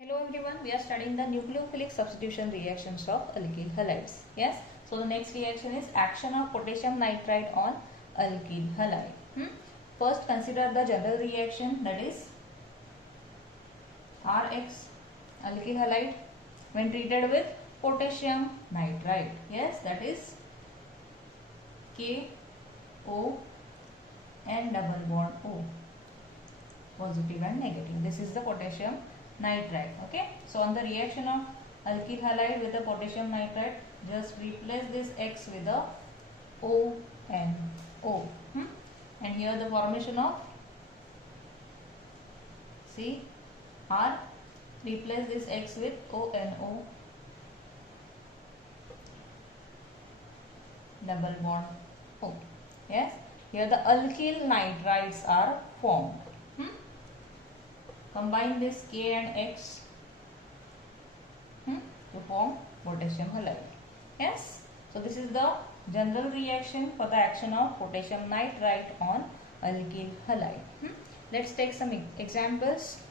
Hello everyone, we are studying the nucleophilic substitution reactions of alkyl halides. Yes, so the next reaction is action of potassium nitrite on alkyl halide. First consider the general reaction, that is Rx alkyl halide when treated with potassium nitrite. Yes, that is KO and double bond O, positive and negative. This is the potassium nitrite. Okay, so on the reaction of alkyl halide with the potassium nitrite, just replace this X with a O and O. And here the formation of R, replace this X with O and O, double bond O. Yes, here the alkyl nitrites are formed. Combine this K and X to form potassium halide. Yes, so this is the general reaction for the action of potassium nitrite on alkyl halide. Let's take some examples.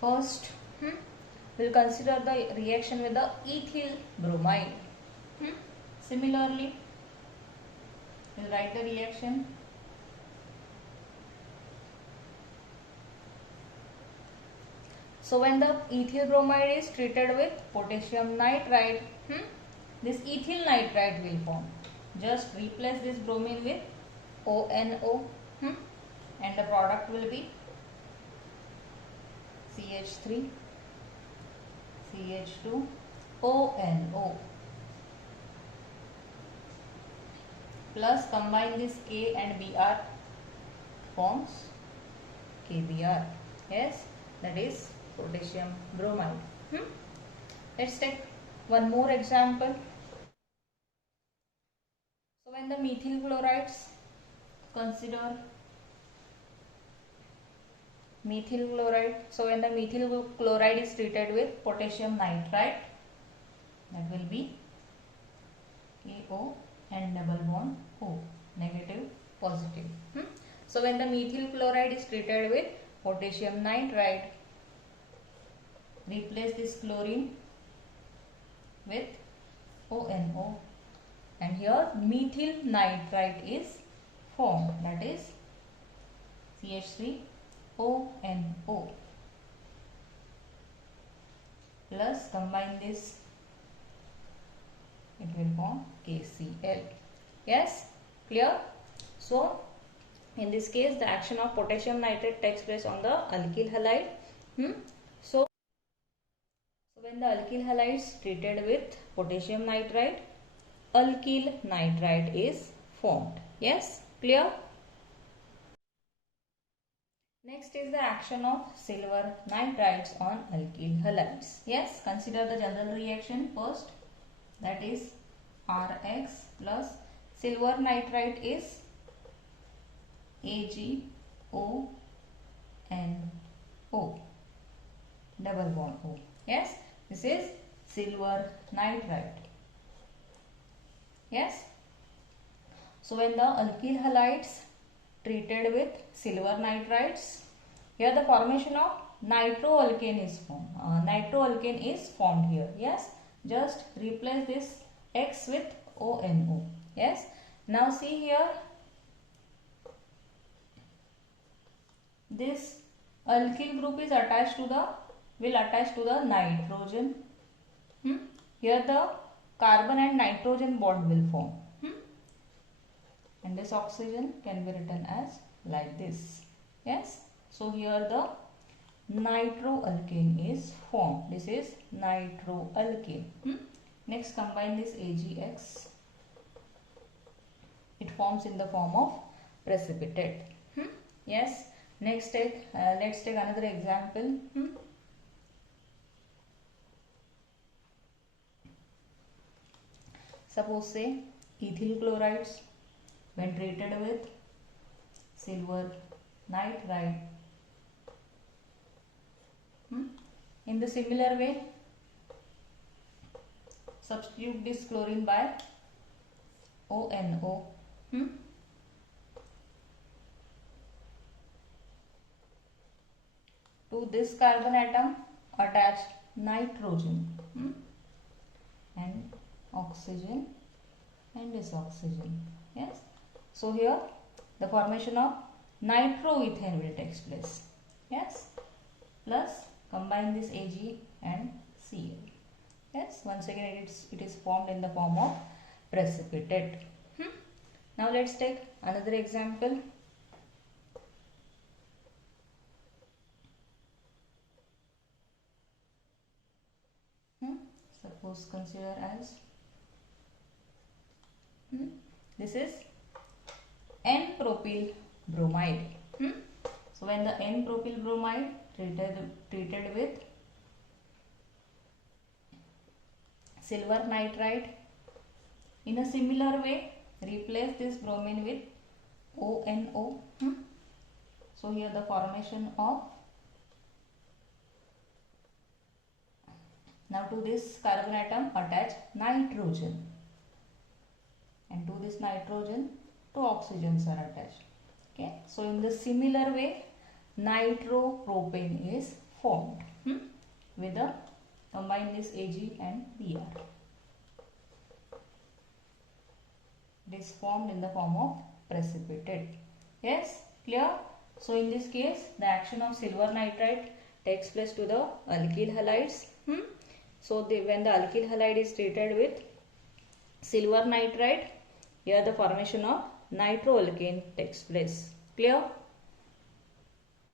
First, we'll consider the reaction with the ethyl bromide. Similarly, we'll write the reaction. So when the ethyl bromide is treated with potassium nitrite, this ethyl nitrite will form. Just replace this bromine with ONO, and the product will be CH3, CH2, ONO. Plus combine this K and Br forms KBr. Yes, that is potassium bromide. Let's take one more example. So when the methyl chlorides, consider methyl chloride. So when the methyl chloride is treated with potassium nitrite, that will be KO and double bond O, negative, positive. So when the methyl chloride is treated with potassium nitrite, replace this chlorine with ONO, and here methyl nitrite is formed, that is CH3 ONO, plus combine this, it will form KCl. Yes, clear? So in this case the action of potassium nitrate takes place on the alkyl halide. So when the alkyl halide is treated with potassium nitrite, alkyl nitrite is formed. Yes, clear? Next is the action of silver nitrites on alkyl halides. Yes, consider the general reaction first, that is Rx plus silver nitrite is AgO and O, double bond O. Yes, this is silver nitrite. Yes, so when the alkyl halides treated with silver nitrites, here the formation of nitroalkane is formed. Nitroalkane is formed here. Yes, just replace this X with ONO. Yes, now see here, this alkyl group is attached to the, will attach to the nitrogen. Here the carbon and nitrogen bond will form. And this oxygen can be written as like this. Yes, so here the nitroalkane is formed. This is nitroalkane. Next combine this AgX. It forms in the form of precipitate. Yes, next let's take another example. Suppose say ethyl chlorides when treated with silver nitrite. In the similar way, substitute this chlorine by ONO. to this carbon atom attached nitrogen, and oxygen and this oxygen. Yes. So here the formation of nitroethane will take place. Yes. Plus combine this Ag and Cl. Yes. Once again it is formed in the form of precipitate. Now let's take another example. Suppose consider as this is N-propyl bromide. So when the N-propyl bromide treated with silver nitride, in a similar way replace this bromine with ONO. So here the formation of, now to this carbon atom attach nitrogen, and to this nitrogen two oxygens are attached. Okay, so in the similar way nitropropane is formed with the combine this Ag and Br. It is formed in the form of precipitate. Yes, clear? So in this case the action of silver nitride takes place to the alkyl halides. So when the alkyl halide is treated with silver nitride, here the formation of nitroalkane takes place. Clear?